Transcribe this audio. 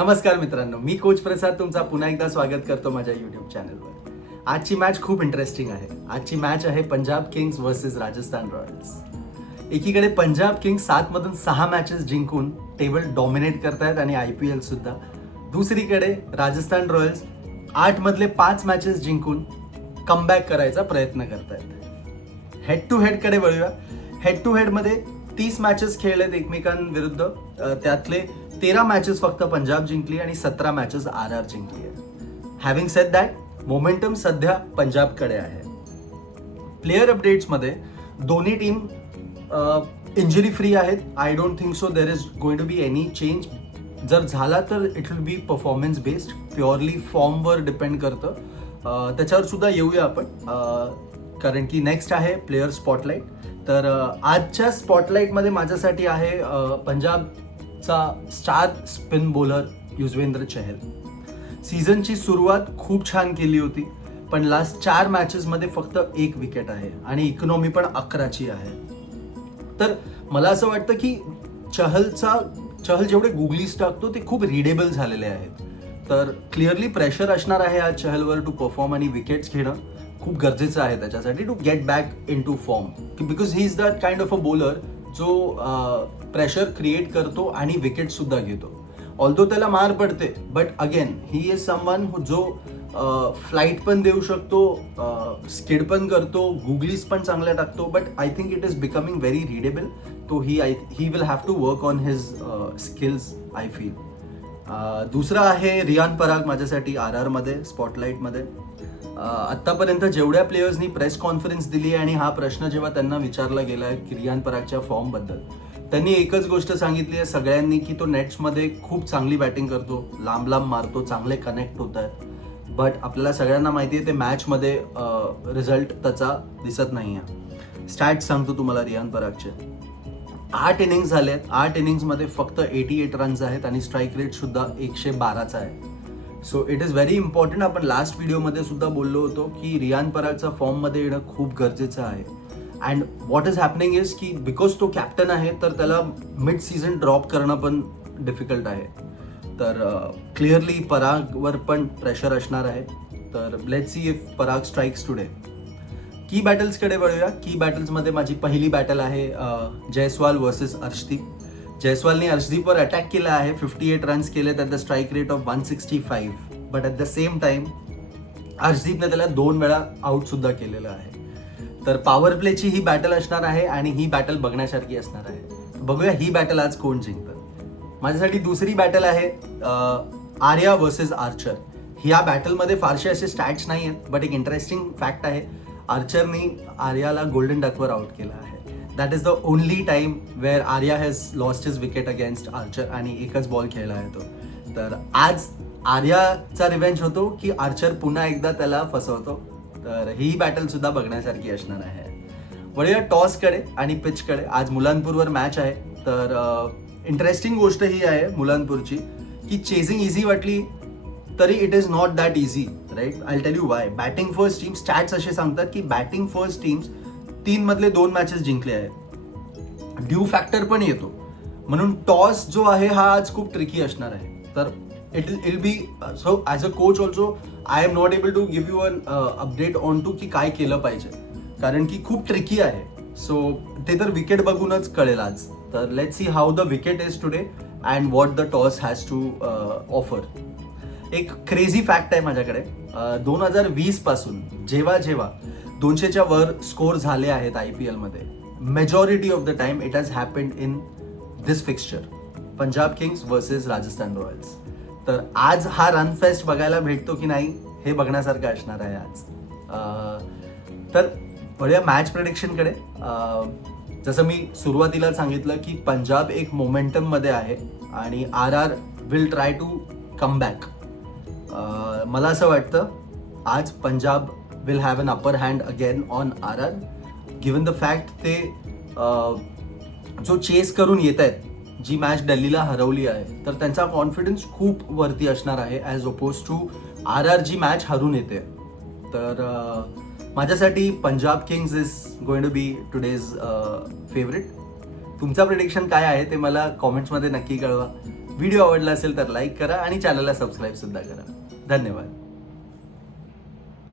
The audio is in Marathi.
नमस्कार मित्रांनो, मी कोच प्रसाद तुमचा पुन्हा एकदा स्वागत करतो माझ्या यूट्यूब चॅनलवर. आजची मॅच खूप इंटरेस्टिंग आहे. आजची मॅच आहे Punjab Kings versus Rajasthan Royals. एकीकडे पंजाब किंग्स 7 मधून 6 मॅचेस जिंकून टेबल डॉमिनेट करतायत आणि IPL सुद्धा. दुसरीकडे राजस्थान रॉयल्स 8 मधले 5 मॅचेस जिंकून कमबॅक करायचा प्रयत्न करतायत. हेड टू हेड कडे वळूया. हेड टू हेड मध्ये 30 मॅचेस खेळलेत एकमेकांविरुद्ध. त्यातले 13 मॅचेस फक्त पंजाब जिंकली आणि 17 मॅचेस RR जिंकली आहे. हॅव्हिंग सेड दॅट, मोमेंटम सध्या पंजाबकडे आहे. प्लेयर अपडेट्समध्ये दोन्ही टीम इंजुरी फ्री आहेत. I don't think so there is going to be any change. जर झाला तर it will be performance based, purely फॉर्मवर डिपेंड करतं. त्याच्यावर सुद्धा येऊया आपण, कारण की नेक्स्ट आहे प्लेयर स्पॉटलाईट. तर आजच्या स्पॉटलाईटमध्ये माझ्यासाठी आहे पंजाबचा star spin bowler Yuzvendra Chahal. सीझनची सुरुवात खूप छान केली होती, पण लास्ट 4 मॅचेसमध्ये फक्त 1 विकेट आहे आणि इकॉनॉमी पण 11ची आहे. तर मला असं वाटतं की चहल जेवढे गुगलीज टाकतो ते खूप रिडेबल झालेले आहेत. तर क्लिअरली प्रेशर असणार आहे आज चहलवर टू परफॉर्म, आणि विकेट्स घेणं खूप गरजेचं आहे त्याच्यासाठी to get back into form. Because he is that kind of a bowler जो प्रेशर क्रिएट करतो आणि विकेट सुद्धा घेतो. ऑल्दो त्याला मार पडते, but again he is someone जो फ्लाईट पण देऊ शकतो, स्किड पण करतो, गुगलीज पण चांगल्या टाकतो. But I think it is becoming very readable. तो he will have to work on his skills, I feel. दुसरा आहे रियान पराग माझ्यासाठी RR मध्ये स्पॉटलाईटमध्ये. आत्तापर्यंत जेवढ्या प्लेयर्सनी प्रेस कॉन्फरन्स दिली आणि हा प्रश्न जेव्हा त्यांना विचारला गेला आहे की रियान परागच्या फॉर्मबद्दल, त्यांनी एकच गोष्ट सांगितली आहे सगळ्यांनी की तो नेट्समध्ये खूप चांगली बॅटिंग करतो, लांब लांब मारतो, चांगले कनेक्ट होत आहेत. बट आपल्याला सगळ्यांना माहिती आहे ते मॅचमध्ये रिझल्ट त्याचा दिसत नाही आहे. स्टॅट्स सांगतो तुम्हाला रियान परागचे. 8 इनिंग्स झाले आहेत. 8 इनिंग्समध्ये फक्त 88 रन्स आहेत आणि स्ट्राईक रेट सुद्धा 112चा आहे. So it is very important. आपण लास्ट व्हिडिओमध्ये सुद्धा बोललो होतो की रियान परागचा फॉर्ममध्ये येणं खूप गरजेचं आहे. And what is happening is की बिकॉज तो कॅप्टन आहे तर त्याला मिड सीझन ड्रॉप करणं पण डिफिकल्ट आहे. तर क्लिअरली परागवर पण प्रेशर असणार आहे. तर let's see if Parag strikes today. की बॅटल्सकडे वळूया. की बॅटल्समध्ये माझी पहिली बॅटल आहे जयस्वाल वर्सेस अर्शदीप. जयस्वालने अर्शदीपवर अटॅक केला आहे. 58 रन्स केलेत at the strike rate of 165. But at the same time अर्शदीपने त्याला 2 वेळा आउट सुद्धा केलेलं आहे. तर पॉवर प्लेची ही बॅटल असणार आहे आणि ही बॅटल बघण्यासारखी असणार आहे. बघूया ही बॅटल आज कोण जिंकतं. माझ्यासाठी दुसरी बॅटल आहे आर्या वर्सेस आर्चर. ह्या बॅटलमध्ये फारसे असे स्टॅट्स नाही आहेत, बट एक इंटरेस्टिंग फॅक्ट आहे, आर्चरनी आर्याला गोल्डन डकवर आउट केलं आहे. That is the only time where Arya has lost his wicket against Archer आणि एकच बॉल खेळला आहे तो. तर आज आर्याचा रिव्हेंज होतो की आर्चर पुन्हा एकदा त्याला फसवतो. तर ही बॅटल सुद्धा बघण्यासारखी असणार आहे. वळूया टॉसकडे आणि पिचकडे. आज मुलानपूरवर मॅच आहे. तर इंटरेस्टिंग गोष्ट ही आहे मुलानपूरची की चेझिंग इझी वाटली तरी it is not that easy, right. I tell you why. Batting first team stats असे सांगतात की बॅटिंग फर्स्ट टीम्स 3 मधले 2 मॅचेस जिंकले आहेत. ड्यू फॅक्टर पण येतो, म्हणून टॉस जो आहे हा आज खूप ट्रिकी असणार आहे. तर it will be so as a coach also I am not able to give you an update on to की काय केलं पाहिजे, कारण की खूप ट्रिकी आहे. सो ते तर विकेट बघूनच कळेल आज. तर let's see how the wicket is today and what the toss has to offer. एक क्रेझी फॅक्ट आहे माझ्याकडे. 2020 पासून जेव्हा 200च्या वर स्कोर झाले आहेत IPL मध्ये, majority of the time it has happened in this fixture, Punjab Kings versus Rajasthan Royals. तर आज हा रन फेस्ट बघायला भेटतो की नाही हे बघण्यासारखं असणार आहे आज. तर वळूया मॅच प्रेडिक्शनकडे. जसं मी सुरुवातीला सांगितलं की पंजाब एक मोमेंटममध्ये आहे आणि RR will try to come back. मला असं वाटतं आज Punjab will have an upper hand again on RR, given the fact ते जो चेस करून येत आहेत, जी मॅच दिल्लीला हरवली आहे, तर त्यांचा कॉन्फिडन्स खूप वरती असणार आहे ॲज ओपोज टू RR जी मॅच हरून येते. तर माझ्यासाठी Punjab kings is going to be today's favourite. तुमचा प्रेडिक्शन काय आहे ते मला कॉमेंट्समध्ये नक्की कळवा. व्हिडिओ आवडला असेल तर लाईक करा आणि चॅनलला सबस्क्राईब सुद्धा करा. धन्यवाद.